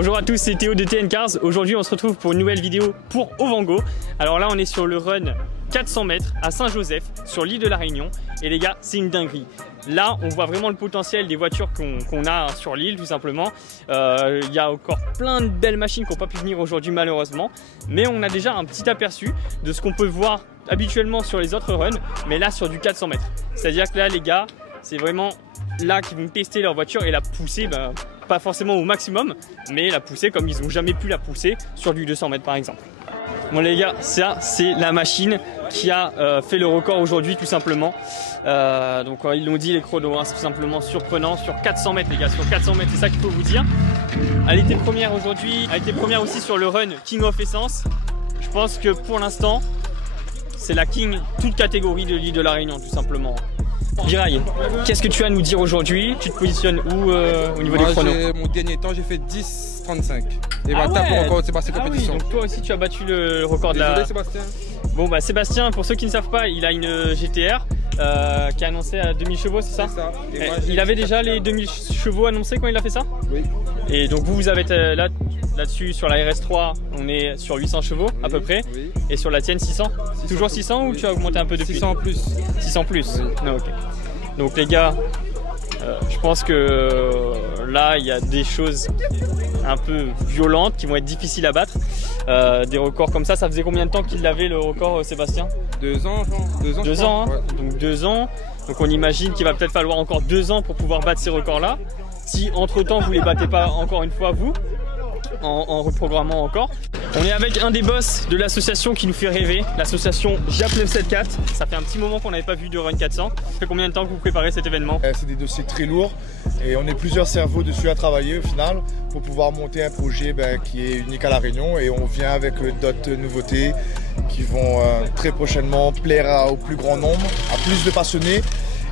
Bonjour à tous, c'est Théo de TN Cars. Aujourd'hui on se retrouve pour une nouvelle vidéo pour Ovango. Alors là on est sur le run 400 mètres à Saint-Joseph sur l'île de la Réunion. Et les gars, c'est une dinguerie. Là on voit vraiment le potentiel des voitures qu'on a sur l'île tout simplement. Il y a encore plein de belles machines qui n'ont pas pu venir aujourd'hui malheureusement. Mais on a déjà un petit aperçu de ce qu'on peut voir habituellement sur les autres runs. Mais là sur du 400 mètres. C'est-à-dire que là les gars, c'est vraiment là qu'ils vont tester leur voiture et la pousser, pas forcément au maximum, mais la pousser comme ils n'ont jamais pu la pousser sur du 200 mètres par exemple. Bon les gars, ça c'est la machine qui a fait le record aujourd'hui tout simplement. Donc ils l'ont dit les chronos, hein, c'est tout simplement surprenant sur 400 mètres les gars, sur 400 mètres, c'est ça qu'il faut vous dire. Elle était première aujourd'hui, elle était première aussi sur le run King of Essence. Je pense que pour l'instant, c'est la King toute catégorie de l'île de la Réunion tout simplement. Virail, qu'est-ce que tu as à nous dire aujourd'hui? Tu te positionnes où au niveau des chronos? Mon dernier temps, j'ai fait 10,35. Et ah maintenant, ouais. pour encore Sébastien compétition. Oui, donc toi aussi, tu as battu le record de la... Désolé, Sébastien. Bon, bah Sébastien, pour ceux qui ne savent pas, il a une GTR qui est annoncée à 2000 chevaux, c'est ça? C'est ça. Et moi, il avait déjà les 2000 chevaux annoncés quand il a fait ça? Oui. Et donc vous avez là-dessus, sur la RS3, on est sur 800 chevaux à peu près. Oui. Et sur la tienne, 600? Toujours 600 ou tu as augmenté un peu depuis? 600 plus. 600 plus, Oui. Ah, ok. Donc les gars, je pense que là il y a des choses un peu violentes qui vont être difficiles à battre. Des records comme ça faisait combien de temps qu'il avait le record Sébastien? 2 ans, genre. 2 ans. 2 ans, hein. Ouais. Donc 2 ans. Donc on imagine qu'il va peut-être falloir encore 2 ans pour pouvoir battre ces records là. Si entre temps vous les battez pas encore une fois vous, en reprogrammant encore. On est avec un des boss de l'association qui nous fait rêver, l'association JAP 974. Ça fait un petit moment qu'on n'avait pas vu de Run 400. Ça fait combien de temps que vous préparez cet événement? C'est des dossiers très lourds et on est plusieurs cerveaux dessus à travailler au final pour pouvoir monter un projet qui est unique à La Réunion, et on vient avec d'autres nouveautés qui vont très prochainement plaire au plus grand nombre, à plus de passionnés.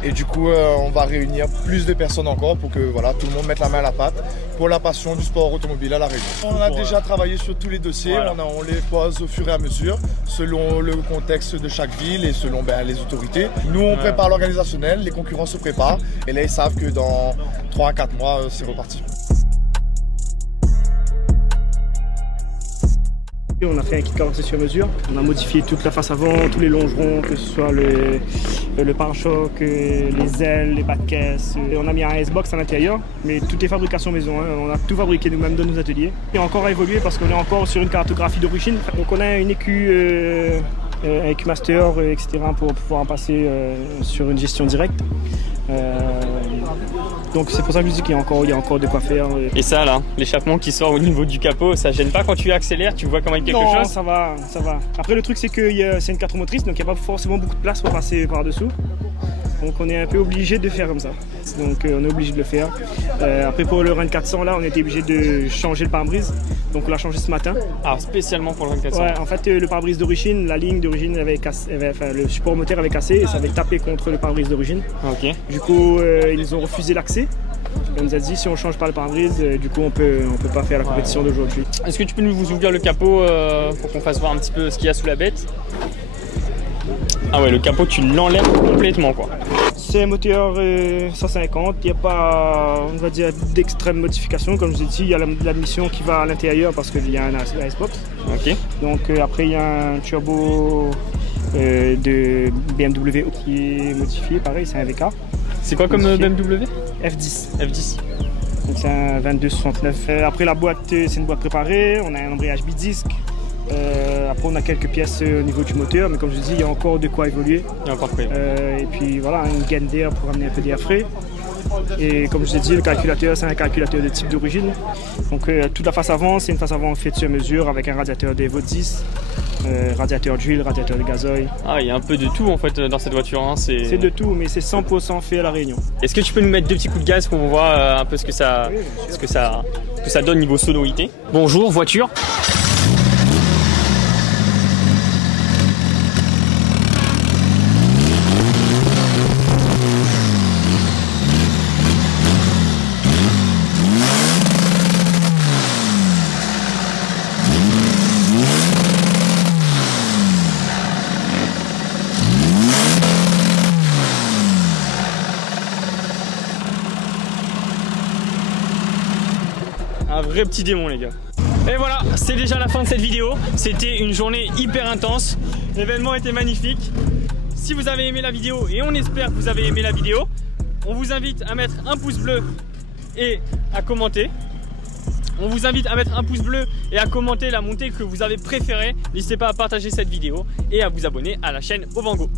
Et du coup, on va réunir plus de personnes encore pour que voilà, tout le monde mette la main à la pâte pour la passion du sport automobile à La Réunion. On a déjà travaillé sur tous les dossiers, voilà. On les pose au fur et à mesure, selon le contexte de chaque ville et selon les autorités. Nous, on prépare l'organisationnel, les concurrents se préparent, et là, ils savent que dans 3 à 4 mois, c'est reparti. On a fait un kit carrossé sur mesure, on a modifié toute la face avant, tous les longerons, que ce soit le pare-choc, les ailes, les bas de caisse. On a mis un S-Box à l'intérieur, mais tout est fabrication maison, hein. On a tout fabriqué nous-mêmes dans nos ateliers. Et encore à évoluer parce qu'on est encore sur une cartographie d'origine. Donc on a une EQ, Master, etc. pour pouvoir en passer sur une gestion directe. Donc c'est pour ça que je dis qu'il y a encore de quoi faire. Et ça là, l'échappement qui sort au niveau du capot, ça gêne pas quand tu accélères, tu vois quand même quelque chose? Non, ça va, ça va. Après le truc c'est que c'est une 4 roues motrices, donc il n'y a pas forcément beaucoup de place pour passer par-dessous. Donc on est un peu obligé de faire comme ça. Donc on est obligé de le faire. Après pour le Run 400 là, on était obligé de changer le pare-brise. Donc on l'a changé ce matin. Ah, spécialement pour le Run 400? Ouais, en fait le pare-brise d'origine, la ligne d'origine avait cassé, le support moteur avait cassé et ça avait tapé contre le pare-brise d'origine. Ok. Du coup ils nous ont refusé l'accès. On nous a dit si on change pas le pare-brise, du coup on peut pas faire la compétition d'aujourd'hui. Est-ce que tu peux nous ouvrir le capot pour qu'on fasse voir un petit peu ce qu'il y a sous la bête? Ah ouais, le capot tu l'enlèves complètement quoi. C'est un moteur 150, il n'y a pas, on va dire, d'extrême modification. Comme je vous ai dit, il y a l'admission qui va à l'intérieur parce qu'il y a un Icebox. Ok. Donc après il y a un turbo de BMW qui est modifié, pareil, c'est un VK. C'est quoi comme BMW? F10. F10. Donc c'est un 2269. Après la boîte, c'est une boîte préparée, on a un embrayage bidisc. Après on a quelques pièces au niveau du moteur, mais comme je vous dis, il y a encore de quoi évoluer. Il y a encore de quoi. Et puis voilà, une gaine d'air pour amener un peu d'air frais. Et comme je vous ai dit, le calculateur, c'est un calculateur de type d'origine. Donc toute la face avant, c'est une face avant faite sur mesure avec un radiateur d'Evo 10, radiateur d'huile, radiateur de gazoil. Ah, il y a un peu de tout en fait dans cette voiture. Hein. C'est de tout, mais c'est 100% fait à La Réunion. Est-ce que tu peux nous mettre 2 petits coups de gaz pour voir un peu ce que ça donne niveau sonorité? Bonjour, voiture. vrai petit démon les gars. Et voilà, c'est déjà la fin de cette vidéo. C'était une journée hyper intense. L'événement était magnifique. Si vous avez aimé la vidéo, et on espère que vous avez aimé la vidéo, on vous invite à mettre un pouce bleu et à commenter. On vous invite à mettre un pouce bleu et à commenter la montée que vous avez préférée. N'hésitez pas à partager cette vidéo et à vous abonner à la chaîne Ovango.